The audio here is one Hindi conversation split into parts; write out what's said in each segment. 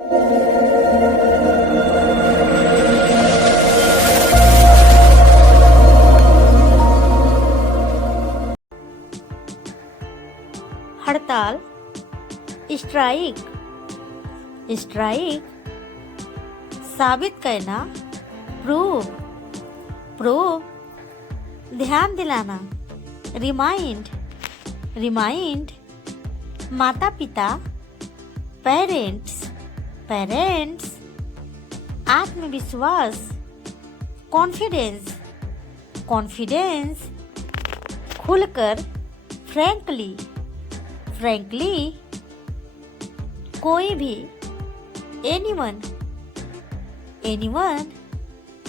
हड़ताल, स्ट्राइक, स्ट्राइक, साबित करना, प्रूव, प्रूव, ध्यान दिलाना, रिमाइंड, रिमाइंड, माता पिता, पेरेंट्स, पेरेंट्स, आत्मविश्वास, कॉन्फिडेंस, कॉन्फिडेंस, खुलकर, फ्रैंकली, फ्रैंकली, कोई भी, एनीवन, एनीवन,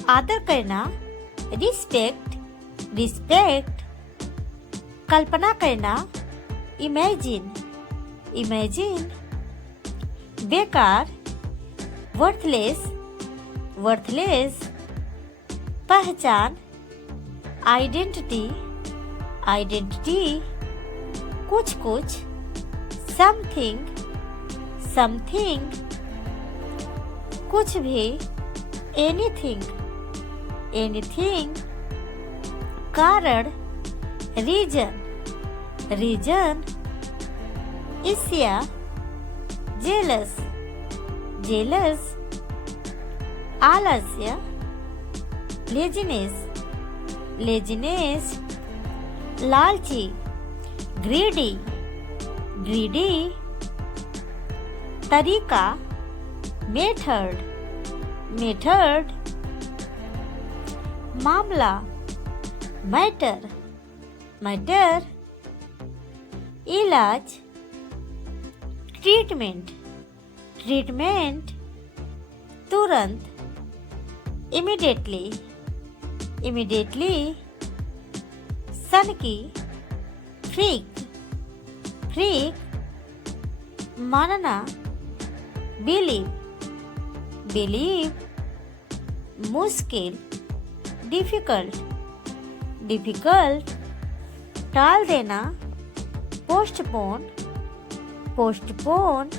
आदर करना, रिस्पेक्ट, रिस्पेक्ट, कल्पना करना, इमेजिन, इमेजिन, बेकार, वर्थलेस, वर्थलेस, पहचान, आइडेंटिटी, आइडेंटिटी, कुछ कुछ, समथिंग, समथिंग, कुछ भी, एनीथिंग, एनीथिंग, कारण, रीजन, रीजन, ईर्ष्या, जेलस, जेलस, आलस्य, लेजिनेस, लेजिनेस, लालची, ग्रीडी, ग्रीडी, तरीका, मेथड, मेथड, मामला, मैटर, मैटर, इलाज, ट्रीटमेंट, ट्रीटमेंट, तुरंत, इमीडिएटली, इमीडिएटली, सन की, फ्रीक, फ्रीक, मानना, बिलीव, बिलीव, मुश्किल, डिफिकल्ट, डिफिकल्ट, टाल देना, पोस्टपोन, पोस्टपोन,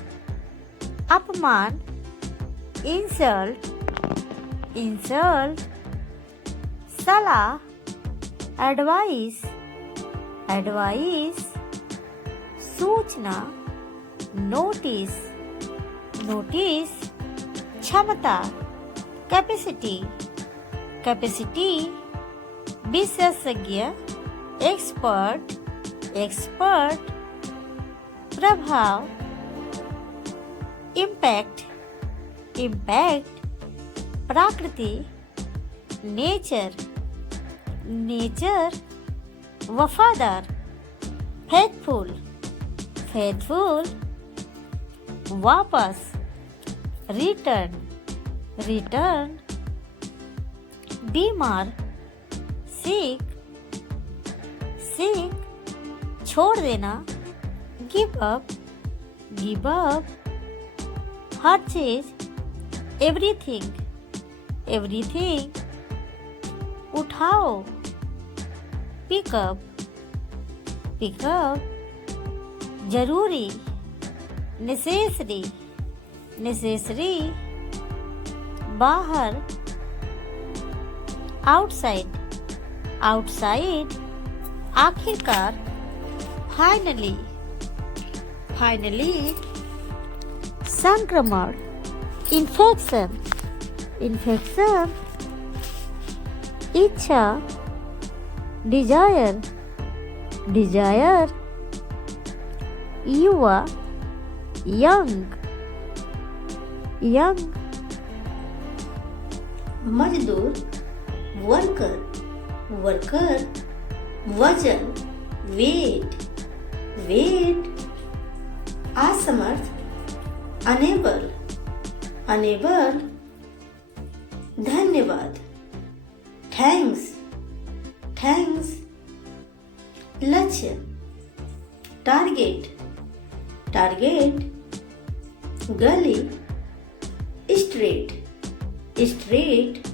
अपमान, इंसल्ट, इंसल्ट, सलाह, एडवाइस, एडवाइस, सूचना, नोटिस, नोटिस, क्षमता, कैपेसिटी, कैपेसिटी, विशेषज्ञ, एक्सपर्ट, एक्सपर्ट, प्रभाव, इम्पैक्ट, इम्पैक्ट, प्रकृति, नेचर, नेचर, वफादार, फेथफुल, फेथफुल, वापस, रिटर्न, रिटर्न, बीमार, सिक, सिक, छोड़ देना, गिव अप, गिव अप, हर चीज, एवरीथिंग, एवरीथिंग, उठाओ, पिकअप, पिकअप, जरूरी, नेसेसरी, नेसेसरी, बाहर, आउटसाइड, आउटसाइड, आखिरकार, फाइनली, फाइनली, संक्रमण, इन्फेक्शन, इन्फेक्शन, इच्छा, डिजायर, डिजायर, युवा, यंग, यंग, मजदूर, वर्कर, वर्कर, वजन, वेट, वेट, असमर्थ, अनेबल, अनेबल, धन्यवाद, थैंक्स, थैंक्स, लक्ष्य, टारगेट, टारगेट, गली, स्ट्रेट, स्ट्रेट,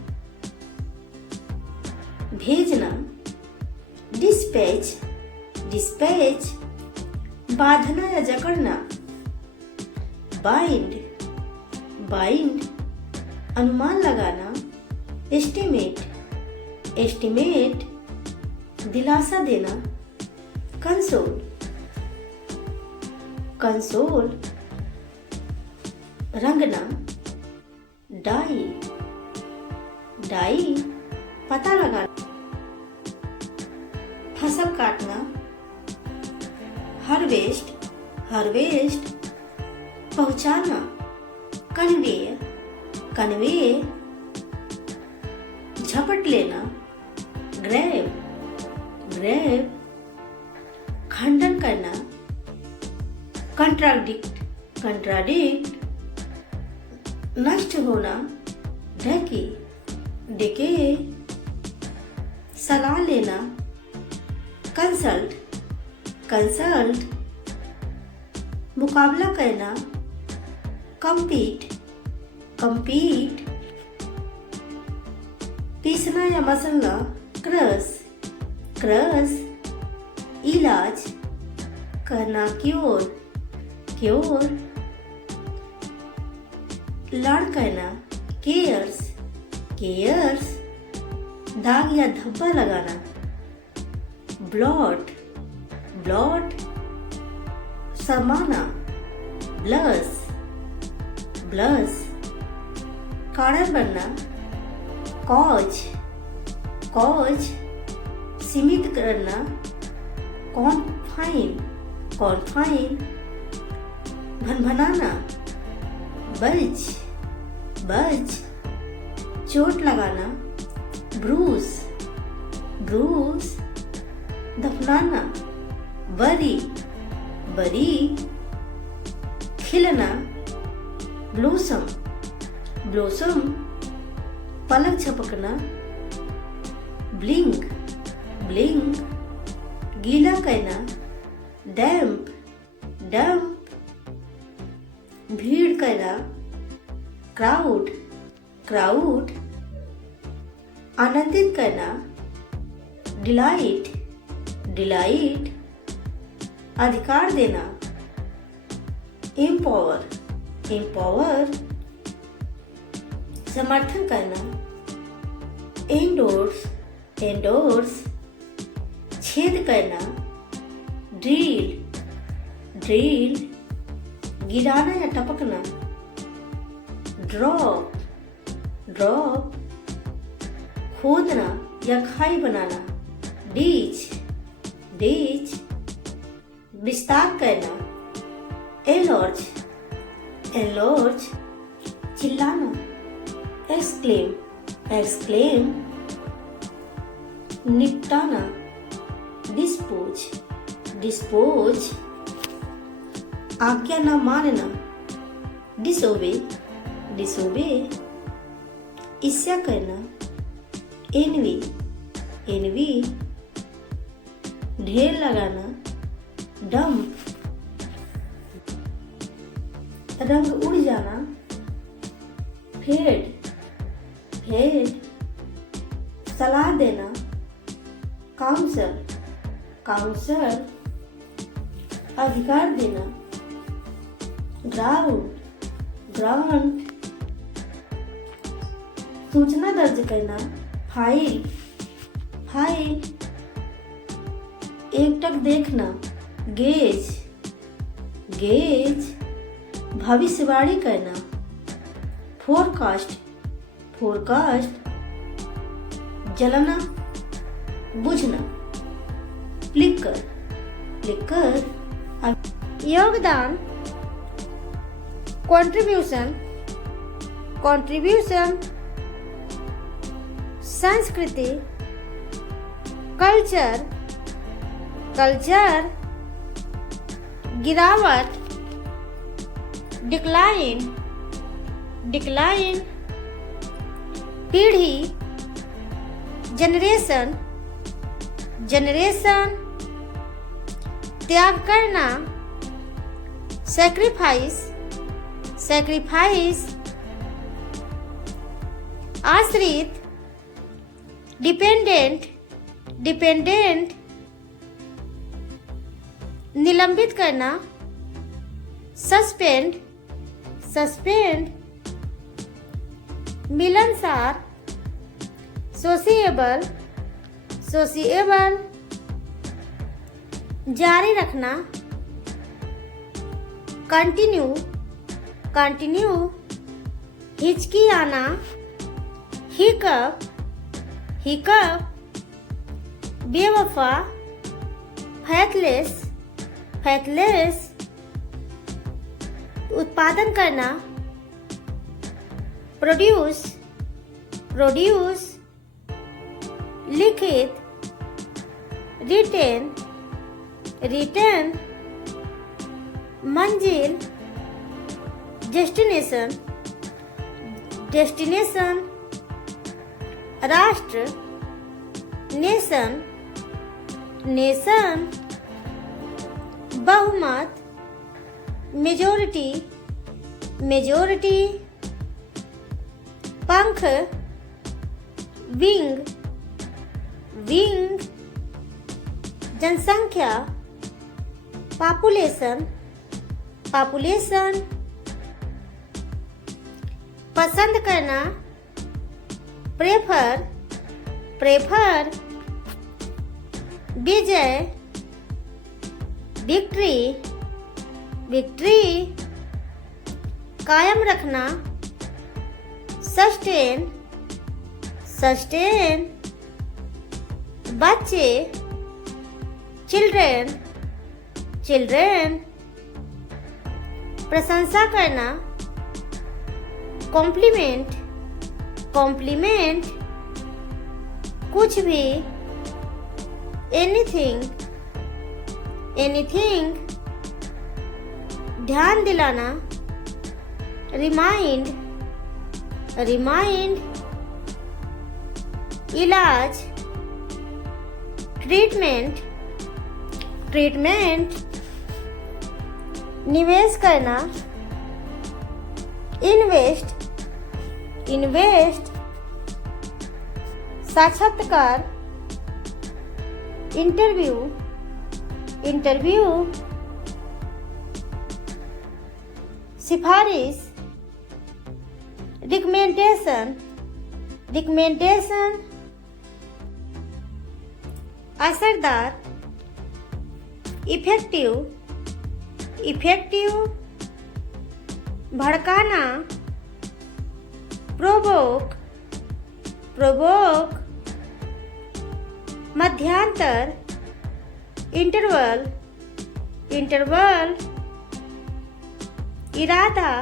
भेजना, डिस्पैच, डिस्पैच, बांधना या जकड़ना, बाइंड, बाइंड अनुमान लगाना, एस्टिमेट एस्टिमेट दिलासा देना, कंसोल कंसोल रंगना, डाई डाई पता लगाना, फसल काटना, हार्वेस्ट हार्वेस्ट पहुंचाना, कन्वेयर कन्वेयर झपट लेना, ग्रैब ग्रैब खंडन करना, कंट्राडिक्ट कंट्राडिक्ट नष्ट होना, ढके डेके सलाह लेना, कंसल्ट कंसल्ट मुकाबला करना, कंपीट कंपीट पीसना या मसलना, क्रश क्रश इलाज करना, क्योर क्योर लाड़ करना, केयर्स केयर्स दाग या धब्बा लगाना, ब्लॉट ब्लॉट समाना, ब्लस ब्लस कारण बनना, कॉज कॉज सीमित करना, कॉन्फाइन कॉन्फाइन भनभनाना, बल्ज बल्ज चोट लगाना, ब्रूस ब्रूस दफनाना, बरी बरी खिलना, ब्लोसम ब्लोसम पलक झपकना, ब्लिंक ब्लिंक गीला करना, डैम्प डैम्प भीड़ करना, क्राउड क्राउड आनंदित करना, डिलाइट डिलाइट अधिकार देना, एम्पावर एम्पावर समर्थन करना, एंडोर्स एंडोर्स छेद करना, ड्रिल ड्रिल गिराना या टपकना, ड्रॉप ड्रॉप खोदना या खाई बनाना, डीच डीच विस्तार करना, एलॉर्ज एलॉर्ज चिल्लाना, एक्सक्लेम एक्सक्लेम निपटाना, डिस्पोज डिस्पोज आज्ञा न मानना, डिसोबे डिसोबे ईर्ष्या करना, एनवी एनवी ढेर लगाना, डंप रंग उड़ जाना, फेड फेड सलाह देना, काउंसल काउंसल अधिकार देना, ग्राउंड ग्राउंड सूचना दर्ज करना, फाइल फाइल एकटक देखना, गेज गेज भविष्यवाणी करना, फोरकास्ट फोरकास्ट जलना बुझना, फ्लिकर फ्लिकर योगदान, कंट्रीब्यूशन कंट्रीब्यूशन संस्कृति, कल्चर कल्चर गिरावट, डिक्लाइन डिक्लाइन पीढ़ी, जनरेशन जनरेशन त्याग करना, सैक्रिफाइस सैक्रिफाइस आश्रित, डिपेंडेंट डिपेंडेंट निलंबित करना, सस्पेंड सस्पेंड मिलनसार, सोशिएबल, सोशिएबल, जारी रखना, कंटिन्यू, कंटिन्यू, हिचकी आना, हिकअप, हिकअप, बेवफा, फैथलेस, फैथलेस, उत्पादन करना, प्रोड्यूस, प्रोड्यूस, लिखित, रिटेन, रिटेन, मंजिल, डेस्टिनेशन, डेस्टिनेशन, राष्ट्र, नेशन, नेशन, बहुमत, मेजोरिटी, मेजोरिटी, पंख, विंग, विंग, जनसंख्या, पॉपुलेशन, पॉपुलेशन, पसंद करना, प्रेफर, प्रेफर, विजय, विक्ट्री, विक्ट्री, कायम रखना, सस्टेन, सस्टेन, बच्चे, चिल्ड्रेन, चिल्ड्रेन, प्रशंसा करना, कॉम्प्लीमेंट, कॉम्प्लीमेंट, कुछ भी, एनीथिंग, एनीथिंग, ध्यान दिलाना, रिमाइंड, रिमाइंड, इलाज, ट्रीटमेंट, ट्रीटमेंट, निवेश करना, इन्वेस्ट, इन्वेस्ट, साक्षात्कार, इंटरव्यू, इंटरव्यू, सिफारिश, रिकमेंडेशन, रिकमेंडेशन, असरदार, इफेक्टिव, इफेक्टिव, भड़काना, प्रोवोक, प्रोवोक, मध्यांतर, इंटरवल, इंटरवल, इरादा,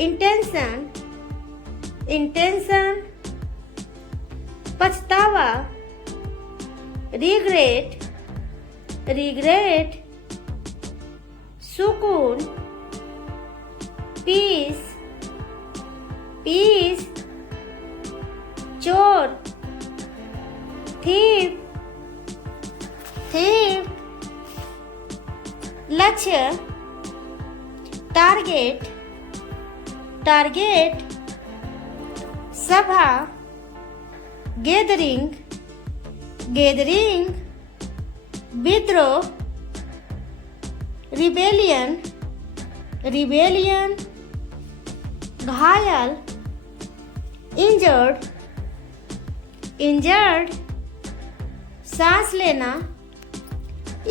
इंटेंशन, इंटेंशन, पछतावा, रिग्रेट, रिग्रेट, सुकून, पीस, पीस, चोर, थीप, थीप, लक्ष्य, टारगेट, टारगेट, सभा, गैदरिंग, गैदरिंग, विद्रोह, रिबेलियन, रिबेलियन, घायल, इंजर्ड, इंजर्ड, सांस लेना,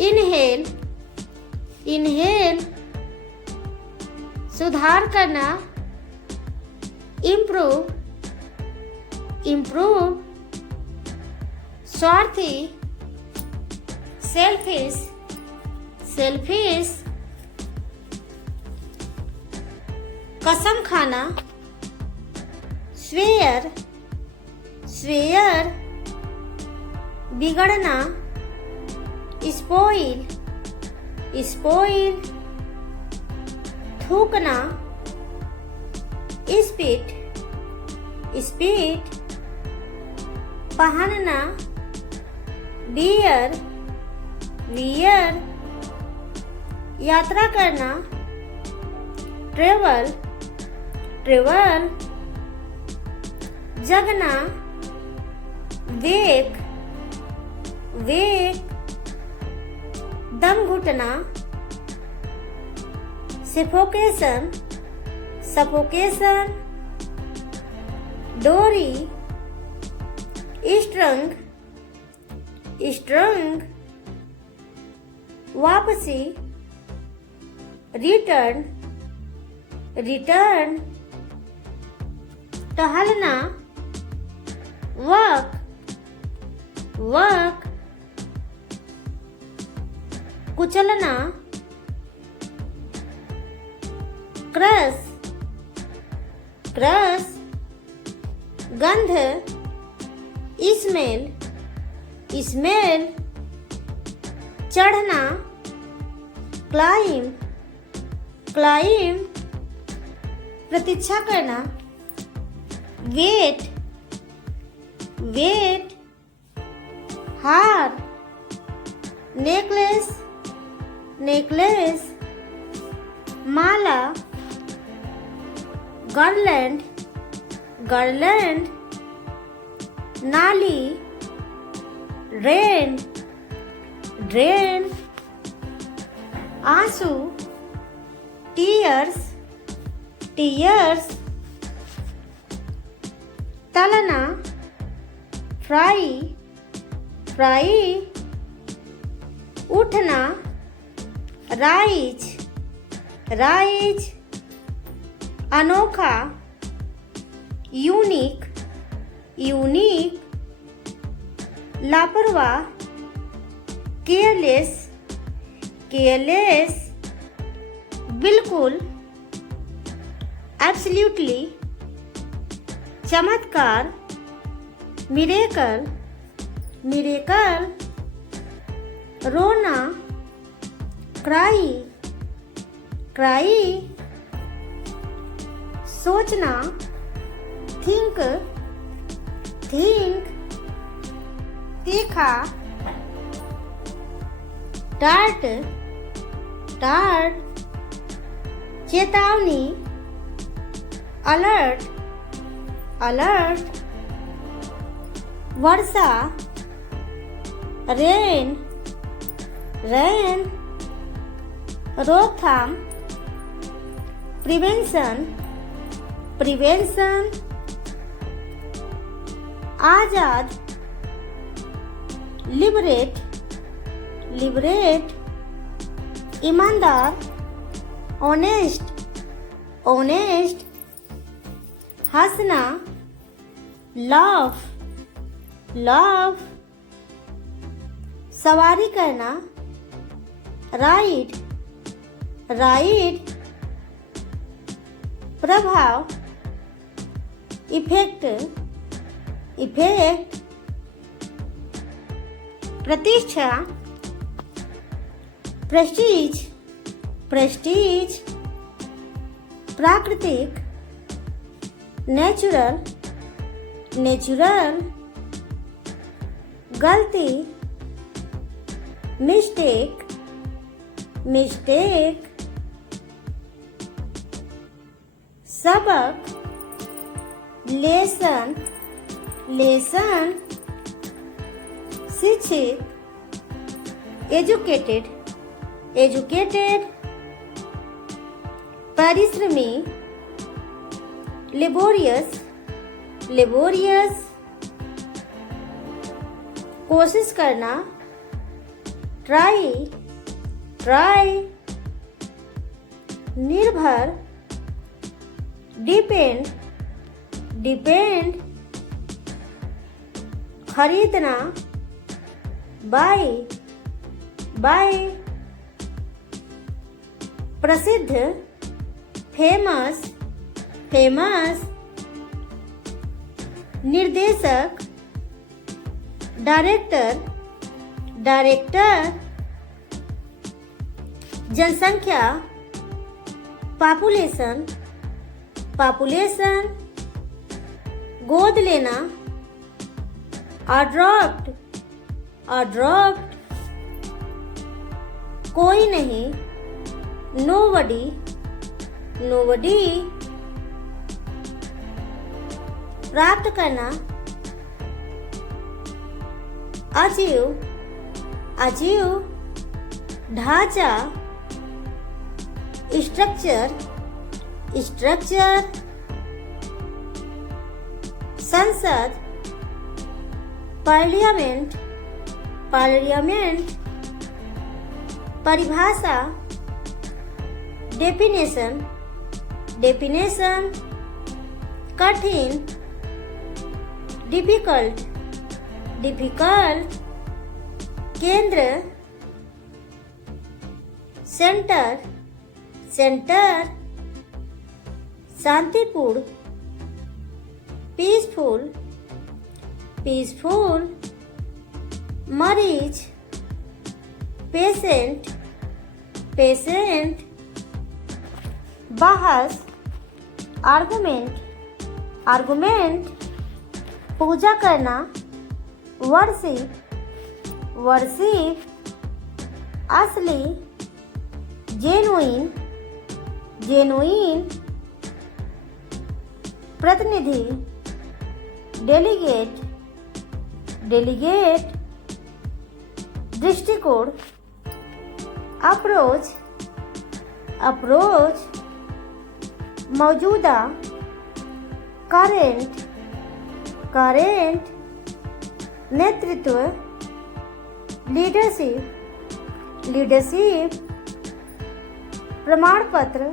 इनहेल, इनहेल, सुधार करना, इम्प्रूव, इम्प्रूव, स्वार्थी, सेल्फिश, सेल्फिश, कसम खाना, स्वेयर, स्वेयर, बिगड़ना, स्पॉइल, स्पॉइल, थूकना, स्पीट, स्पीट, पहनना, वियर, वियर, यात्रा करना, ट्रेवल, ट्रेवल, जगना, वेक, वेक, दम घुटना, सफोकेशन, suffocation, dory, strung, वापसी, return, टहलना, walk, कुचलना, crush, गंध, smell, चढ़ना, climb, प्रतीक्षा करना, wait, हार, necklace, माला, garland, नाली, rain, आंसू, tears, तलना, fry, उठना, rise, अनोखा, unique, लापरवाह, careless, बिल्कुल, absolutely, चमत्कार, miracle, रोना, cry, सोचना, think, तीखा, डांट, चेतावनी, अलर्ट, वर्षा, रेन, रोकथाम, प्रिवेंशन, आजाद, लिबरेट, ईमानदार, ऑनेस्ट, हंसना, लाफ, सवारी करना, राइड, प्रभाव, इफेक्ट, प्रतिष्ठा, प्रेस्टीज, प्राकृतिक, नेचुरल, गलती, मिस्टेक, सबक, लेसन, शिक्षित, एजुकेटेड, परिश्रमी, लेबोरियस, कोशिश करना, ट्राई, निर्भर, डिपेंड, खरीदना, बाय, प्रसिद्ध, फेमस, निर्देशक, डायरेक्टर, जनसंख्या, पॉपुलेशन, गोद लेना, अड्रॉप्ट, कोई नहीं, nobody, प्राप्त करना, अचीव, ढांचा, स्ट्रक्चर, स्ट्रक्चर, संसद, पार्लियामेंट, पार्लियामेंट, परिभाषा, डेफिनेशन, डेफिनेशन, कठिन, डिफिकल्ट, डिफिकल्ट, केंद्र, सेंटर, सेंटर, शांतिपूर्ण, पीसफुल, पीसफुल, मरीज, पेशेंट, पेशेंट, बहस, आर्गुमेंट, आर्गुमेंट, पूजा करना, वर्शिप, वर्शिप, असली, जेनुइन, जेनुइन, प्रतिनिधि, डेलीगेट, डेलीगेट, दृष्टिकोण, अप्रोच, अप्रोच, मौजूदा, करेंट, करेंट, नेतृत्व, लीडरशिप, लीडरशिप, प्रमाण पत्र,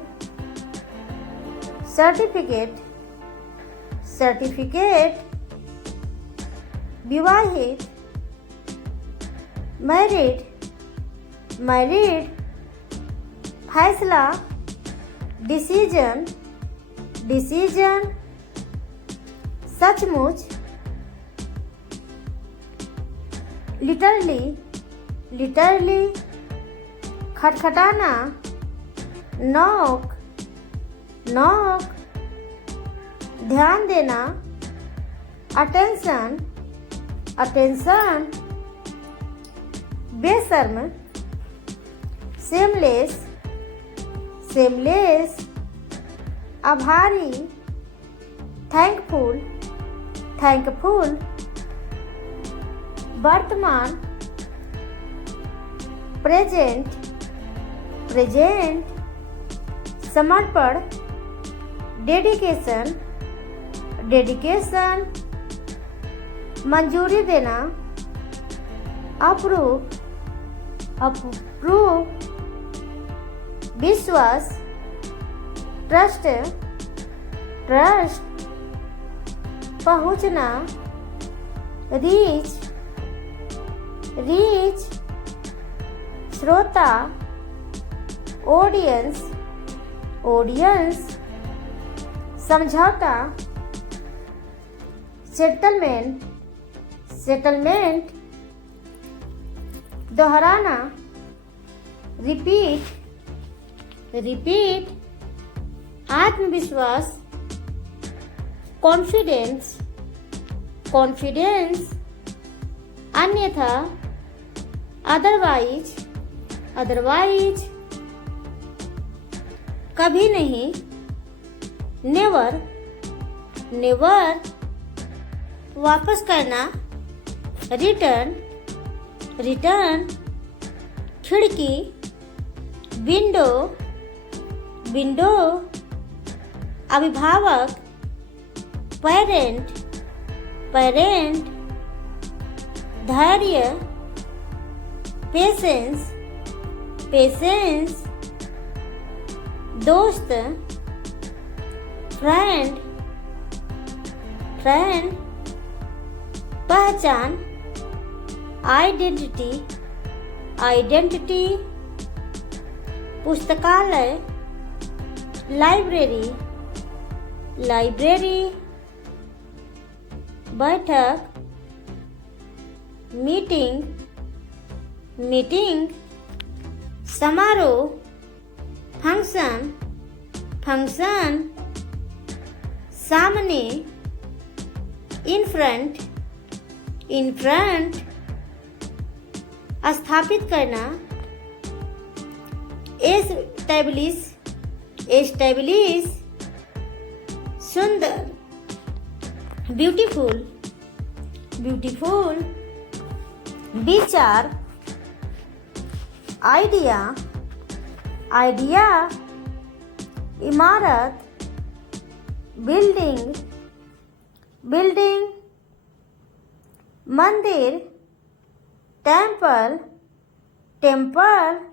सर्टिफिकेट, सर्टिफिकेट, विवाहित, मैरिड, मैरिड, फैसला, डिसीजन, डिसीजन, सचमुच, लिटरली, लिटरली, खटखटाना, नॉक, नॉक, ध्यान देना, अटेंशन, अटेंशन, बेशर्म, सेमलेस, सेमलेस, आभारी, थैंकफुल, थैंकफुल, वर्तमान, प्रेजेंट, प्रेजेंट, समर्पण, डेडिकेशन, डेडिकेशन, मंजूरी देना, अप्रूव, अप्रूव, विश्वास, ट्रस्ट, ट्रस्ट, पहुंचना, रीच, रीच, श्रोता, ऑडियंस, ऑडियंस, समझौता, सेटलमेंट, सेटलमेंट, दोहराना, रिपीट, रिपीट, आत्मविश्वास, कॉन्फिडेंस, कॉन्फिडेंस, अन्यथा, अदरवाइज, अदरवाइज, कभी नहीं, नेवर, नेवर, वापस करना, रिटर्न, रिटर्न, खिड़की, विंडो, विंडो, अभिभावक, पेरेंट, पेरेंट, धैर्य, पेशेंस, पेशेंस, दोस्त, फ्रेंड, फ्रेंड, पहचान, आइडेंटिटी, आइडेंटिटी, पुस्तकालय, लाइब्रेरी, लाइब्रेरी, बैठक, मीटिंग, मीटिंग, समारोह, फंक्शन, फंक्शन, सामने, इन फ्रंट, इन फ्रंट, स्थापित करना, एस्टैब्लिश, एस्टैब्लिश, सुंदर, ब्यूटीफुल, ब्यूटीफुल, विचार, आइडिया, आइडिया, इमारत, building, building. Mandir, temple, temple.